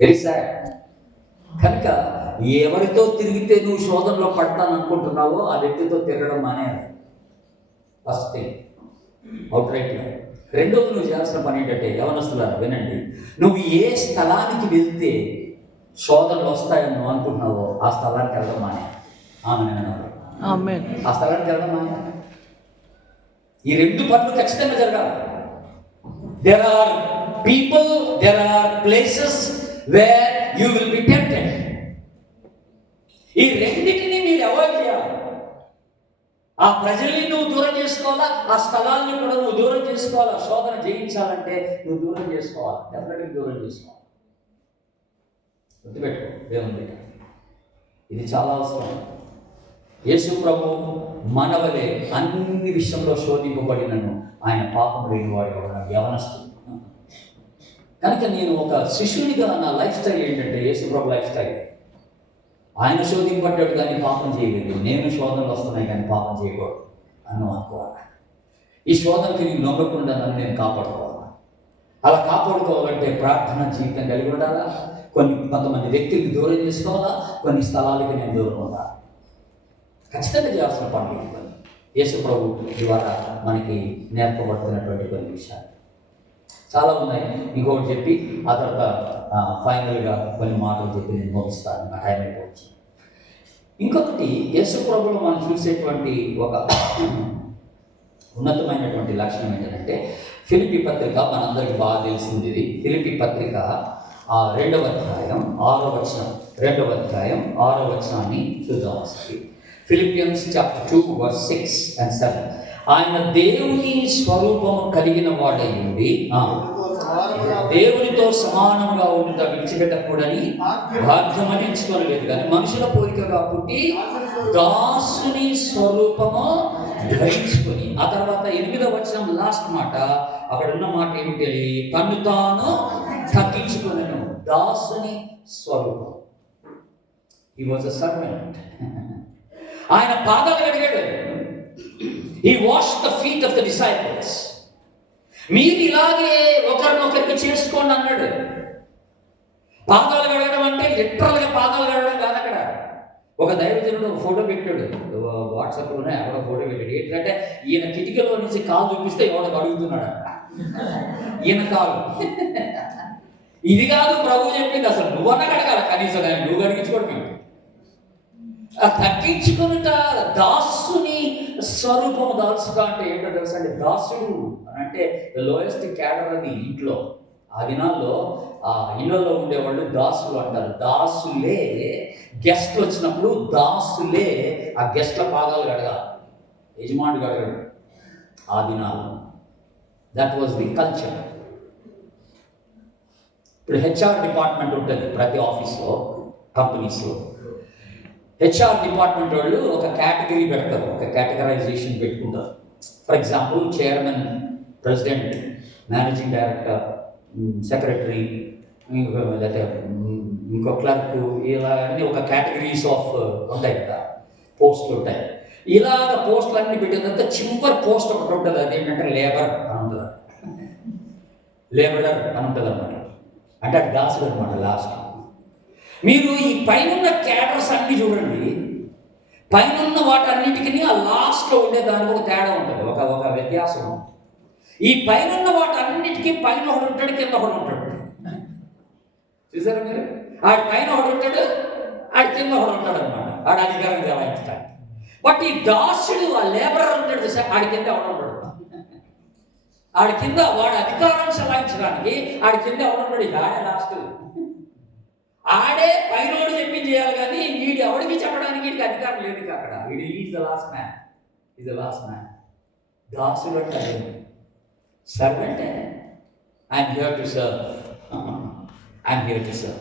Very sad. కనుక ఎవరితో తిరిగితే నువ్వు శోధనలో పడతాను అనుకుంటున్నావో ఆ వ్యక్తితో తిరగడం మానేయాలి. ఫస్ట్ థింగ్, అవుట్ రైట్గా. రెండోది నువ్వు చేయాల్సిన పని ఏంటంటే, యవనస్తులారా వినండి, నువ్వు ఏ స్థలానికి వెళ్తే శోధనలు వస్తాయని నువ్వు అనుకుంటున్నావో ఆ స్థలానికి వెళ్ళడం మానేయాలి. ఆ స్థలానికి వెళ్ళడం మానేయాలి. ఈ రెండు పనులు ఖచ్చితంగా జరగాలి. There are people, there are places where you will be tempted. ఈ రెండింటిని మీరు అవాయిడ్ చేయాలి. ఆ ప్రజల్ని నువ్వు దూరం చేసుకోవాలా, ఆ స్థలాన్ని కూడా నువ్వు దూరం చేసుకోవాలా. శోధన జయించాలంటే నువ్వు దూరం చేసుకోవాలి, డెఫినెట్గా దూరం చేసుకోవాలి. గుర్తుపెట్టుకో దేవుని బిడ్డ, ఇది చాలా అవసరం. యేసు ప్రభు మనవలే అన్ని విషయంలో శోధింపబడినను ఆయన పాపం లేని వాడు ఎవరు? యవనస్తుడు. కనుక నేను ఒక శిష్యునిగా నా లైఫ్ స్టైల్ ఏంటంటే, యేసు ప్రభు లైఫ్ స్టైల్. ఆయన శోధింపడ్డాడు కానీ పాపం చేయలేదు. నేను శోధనలు వస్తున్నాయి కానీ పాపం చేయకూడదు అని అనుకోవాలి. ఈ శోధనకి నేను నమ్మకుండా నన్ను నేను కాపాడుకోవాలి. అలా కాపాడుకోవాలంటే ప్రార్థన జీవితం కలిగి ఉండాలా, కొంతమంది వ్యక్తులకి దూరం చేసుకోవాలా, కొన్ని స్థలాలకి నేను దూరం ఉండాలి. ఖచ్చితంగా చేయాల్సిన పనులు ఇవన్నీ యేసు ప్రభు ద్వారా మనకి నేర్పబడుతున్నటువంటి కొన్ని విషయాలు చాలా ఉన్నాయి. ఇంకొకటి చెప్పి ఆ తర్వాత ఫైనల్గా కొన్ని మాటలు చెప్పి నేను ముగిస్తాను, నా టైం అయిపోవచ్చు. ఇంకొకటి యేసు ప్రభులో మనం చూసేటువంటి ఒక ఉన్నతమైనటువంటి లక్షణం ఏంటంటే, ఫిలిప్పీ పత్రిక మనందరికీ బాగా తెలిసింది. ఇది ఫిలిప్పీ పత్రిక 2వ అధ్యాయం 6వ వచనం. 2వ అధ్యాయం 6వ వచనాన్ని చూద్దాం ఒకసారి. Philippians chapter 2 verse 6 and 7. ఆయన దేవుని స్వరూపము కలిగిన వాడై ఉండి దేవునితో సమానంగా ఉండుట విడిచిపెట్టకూడని భాగ్యమని ఎంచుకోలేదు, కానీ మనుషుల పోలికగా పుట్టి దాసుని స్వరూపము ధరించుకొని. ఆ తర్వాత 8వ వచనం లాస్ట్ మాట, అక్కడ ఉన్న మాట ఏమిటి? తను తాను తగ్గించుకొనెను. దాసుని స్వరూపం. He was a servant. ఆయన పాదాలు కడిగాడు. He washed the feet of the disciples. మీరు ఇలాగే ఒకరినొకరికి చేసుకోండి అన్నాడు. పాదాలు కడగడం అంటే లిటరల్గా పాదాలు కడగడం కాదు. అక్కడ ఒక దైవజనుడు ఒక ఫోటో పెట్టాడు, వాట్సాప్లోనే అక్కడ ఫోటో పెట్టాడు. ఏంటంటే ఈయన కిటికీలో నుంచి కాలు చూపిస్తే ఎవడో అడుగుతున్నాడు ఈయన కాలు. ఇది కాదు ప్రభు చెప్పింది. అసలు నువ్వన్నా కడగాల కనీసం, కానీ నువ్వు కడిగించుకోవడం తగ్గించుకునుట. దాసుని స్వరూపము దాల్చుట అంటే ఏంటో తెలుసా అండి? దాసుడు అని అంటే ద లోయెస్ట్ క్యాడర్ అని ఇంట్లో. ఆ దినాల్లో ఆ ఇళ్లలో ఉండేవాళ్ళు దాసులు అంటారు. దాసులే గెస్ట్లు వచ్చినప్పుడు దాసులే ఆ గెస్ట్ల పాదాలు కడగాలి, యజమానుడు కడగడు ఆ దినాల్లో. That was the culture. ఇప్పుడు హెచ్ఆర్ డిపార్ట్మెంట్ ఉంటుంది ప్రతి ఆఫీస్లో, కంపెనీస్లో. హెచ్ఆర్ డిపార్ట్మెంట్ వాళ్ళు ఒక కేటగిరీ పెడతారు, ఒక కేటగరైజేషన్ పెట్టుకుంటారు. For example chairman, president, managing director, secretary, లేకపోతే ఇంకో క్లర్క్, ఇలా అన్నీ ఒక కేటగిరీస్ ఆఫ్ ఉంటాయి కదా, పోస్టులు ఉంటాయి. ఇలాగ పోస్టులు అన్నీ పెట్టిన తర్వాత చివరి పోస్ట్ ఒకటి ఉంటుంది, అదేంటంటే లేబర్ అని ఉంటుంది. లేబరర్ అని ఉంటుంది అనమాట. అంటే అది దాసుడు అనమాట. లాస్ట్ మీరు ఈ పైన క్యాడర్స్ అన్నీ చూడండి, పైన వాటన్నిటికీ ఆ లాస్ట్లో ఉండే దానికి ఒక తేడా ఉంటుంది, ఒక వ్యత్యాసం. ఈ పైన వాటన్నిటికీ పైన ఒకడు ఉంటాడు, కింద ఒకడు ఉంటాడు. చూసారా మీరు? ఆడి పైన ఒకడు ఉంటాడు, ఆడి కింద ఒకడు ఉంటాడు అనమాట, ఆడి అధికారం చెలాయించడానికి. బట్ ఈ దాసుడు, ఆ లేబరర్ ఉంటాడు చూసా, ఆడి కింద ఎవడు ఉంటాడు. ఆడి కింద వాడి అధికారం చెలాయించడానికి ఆడి కింద ఎవడు ఉంటాడు. ఇది ఆడే లాస్ట్. ఆడే పైనోడు చెప్పి చేయాలి, కానీ వీడు ఎవడికి చెప్పడానికి వీడికి అధికారం లేదు అక్కడ. వీడు is the last man, is the last man. దాసుడు అంటే అదేంటి? Servant. I'm here to serve, I'm here to serve.